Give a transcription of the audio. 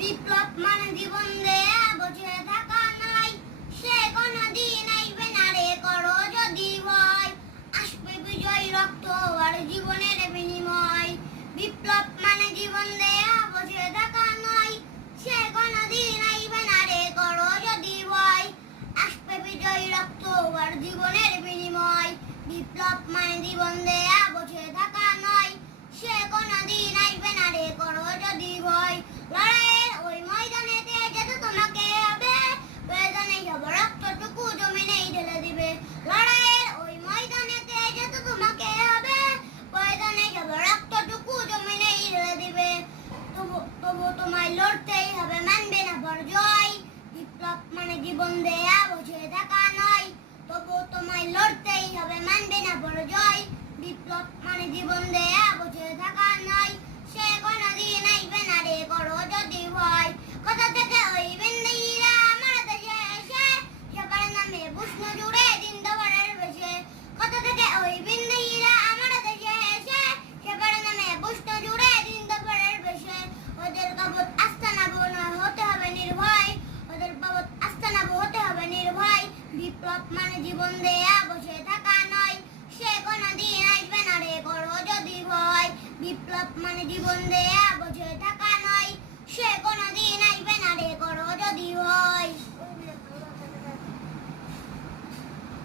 বিপ্লব মানে জীবন দেয়া বসে থাকা নয়, সে কোনদিন আইবে না রে করো যদি ভয়, আসবে বিজয় রক্ত আর জীবনের বিনিময়। বিপ্লব মানে জীবন দেয়া বসে থাকা নয়, সে কোনদিন আইবে না রে করো যদি ভয়, আসবে বিজয় রক্ত আর জীবনের বিনিময়। বিপ্লব মানে জীবন দেয়া বসে থাকা নয়, সে কোনদিন আইবে না রে করো যদি ভয়। লড়াইয়ের ওই ময়দানেতে যেতে তোমাকে হবে, প্রয়োজনে সব রক্তটুকু জমিনেই ঢেলে দিবে। লড়াইয়ের ওই ময়দানেতে যেতে তোমাকে হবে, প্রয়োজনে সব রক্তটুকু জমিনেই ঢেলে দিবে। তবু তোমায় লড়তেই হবে, মানবে না পরাজয়। বিপ্লব মানে জীবন দেয়া বসে থাকা নয়, তবু তোমায় লড়তেই হবে, মানবে না পরাজয়। বিপ্লব মানে জীবন দেয়া বসে থাকা নয়, সে কোনদিন আইবে না রে করো যদি ভয়। কোথা থেকে ওই বিন্দিরা আমার দেশে এসে, সবার নামে প্রশ্ন জুড়ে দিন দোবারের বেশে। কোথা থেকে ওই বিন্দিরা আমার দেশে এসে, সবার নামে প্রশ্ন জুড়ে দিন দোবারের বেশে। ওদের কাবত আস্তানা নয়, হতে হবে নির্ভয়, ওদের কাবত আস্তানা হতে হবে নির্ভয়। বিপ্লব মানে জীবন দেয়া বসে থাকা নয়, সে কোনদিন আসবে না রে করো যদি ভয়। বিপ্লব মানে জীবন দেয়া বসে থাকা নয়, সে কোনদিন আসবে না রে করো যদি ভয়।